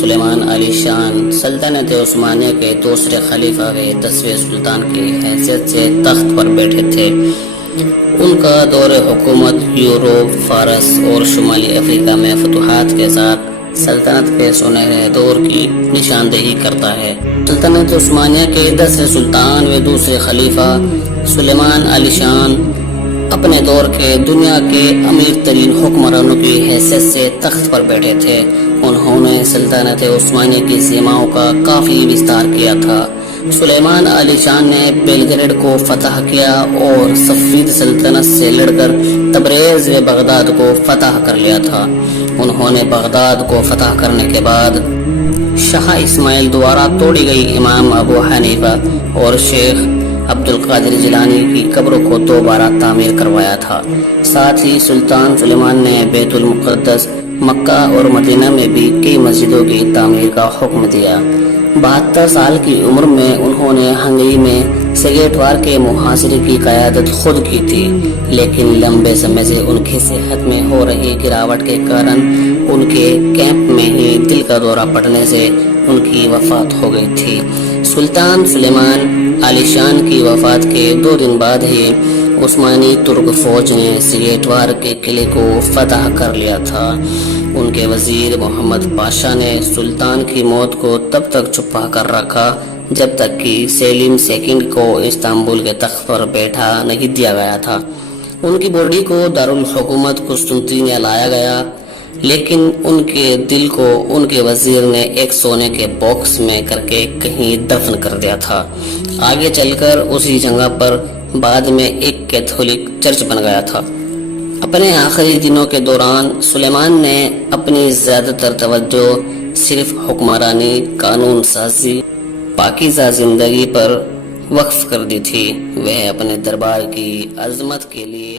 سلیمان علی شان سلطنت عثمانیہ کے دوسرے خلیفہ و 10ویں سلطان کی حیثیت سے تخت پر بیٹھے تھے۔ ان کا دور حکومت یوروپ، فارس اور شمالی افریقہ میں فتوحات کے ساتھ سلطنت کے سنہرے دور کی نشاندہی کرتا ہے۔ سلطنت عثمانیہ کے 10ویں سلطان و دوسرے خلیفہ سلیمان علی شان اپنے دور کے دنیا کے امیر ترین حکمرانوں کی حیثیت سے تخت پر بیٹھے تھے۔ انہوں نے سلطنت عثمانیہ کی سیماؤں کا کافی وستار کیا تھا۔ سلیمان علی شان نے بیلگریڈ کو فتح کیا اور صفوید سلطنت سے لڑ کر تبریز و بغداد کو فتح کر لیا تھا۔ انہوں نے بغداد کو فتح کرنے کے بعد شاہ اسماعیل دوبارہ توڑی گئی امام ابو حنیفہ اور شیخ عبد القادر جیلانی کی قبروں کو دوبارہ تعمیر کروایا تھا۔ ساتھ ہی سلطان سلیمان نے بیت المقدس، مکہ اور مدینہ میں بھی کئی مسجدوں کی تعمیر کا حکم دیا۔ 72 سال کی عمر میں انہوں نے ہنگری میں سگیٹ وار کے محاصرے کی قیادت خود کی تھی، لیکن لمبے سمے سے ان کی صحت میں ہو رہی گراوٹ کے کارن ان کے کیمپ میں ہی دل کا دورہ پڑنے سے ان کی وفات ہو گئی تھی۔ سلطان سلیمان علی شان کی وفات کے 2 دن بعد ہی عثمانی ترک فوج نے سگیٹ وار کے قلعے کو فتح کر لیا تھا۔ ان کے وزیر محمد پاشا نے سلطان کی موت کو تب تک چھپا کر رکھا جب تک کہ سیلم II کو استنبول کے تخت پر بیٹھا نہیں دیا گیا تھا۔ ان کی باڈی کو دارالحکومت قسطنطنیہ لایا گیا، لیکن ان کے دل کو ان کے وزیر نے ایک سونے کے باکس میں کر کے کہیں دفن کر دیا تھا۔ آگے چل کر اسی جگہ پر بعد میں ایک کیتھولک چرچ بن گیا تھا۔ اپنے آخری دنوں کے دوران سلیمان نے اپنی زیادہ تر توجہ صرف حکمرانی، قانون سازی، پاکیزہ زندگی پر وقف کر دی تھی۔ وہ اپنے دربار کی عظمت کے لیے